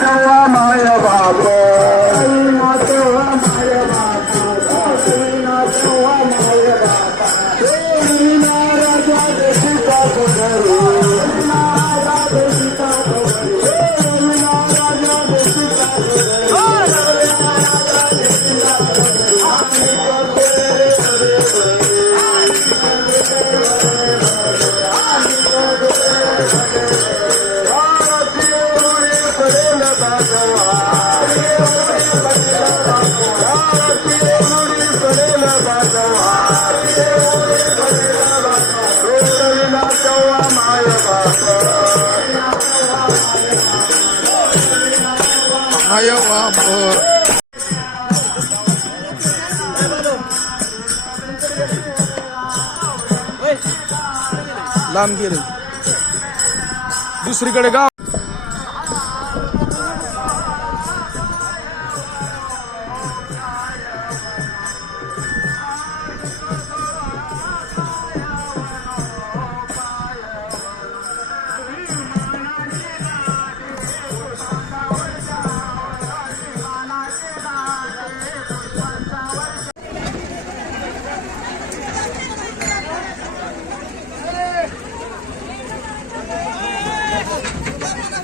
সালামায় বাবা लांब गेले. दुसरीकडे गाव.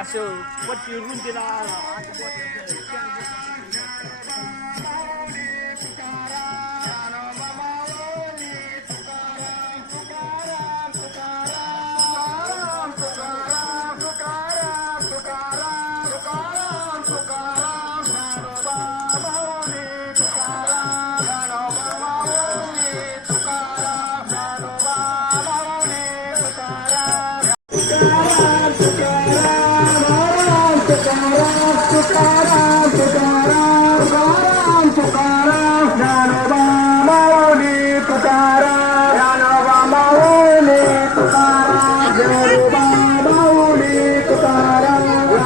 असं पट्टी रुंदीला పుకారా జ్ఞానవామౌని పుకారా జ్ఞానవామౌని పుకారా జ్ఞానవామౌని పుకారా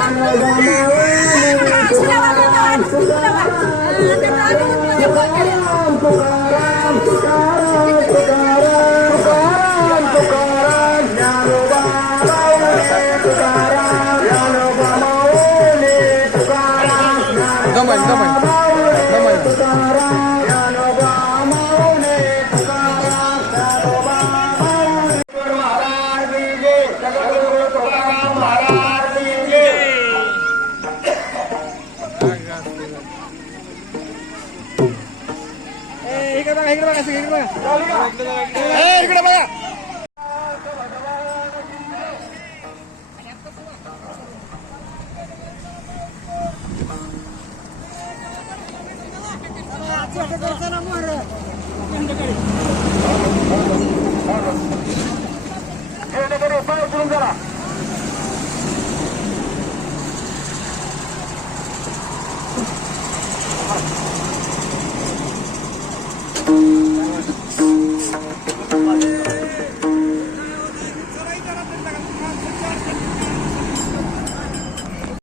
జ్ఞానవామౌని పుకారా పుకారా పుకారా పుకారా జ్ఞానవామౌని పుకారా इकडे बघा इकडे बघा इकडे बघा. इकडे बघा. Thank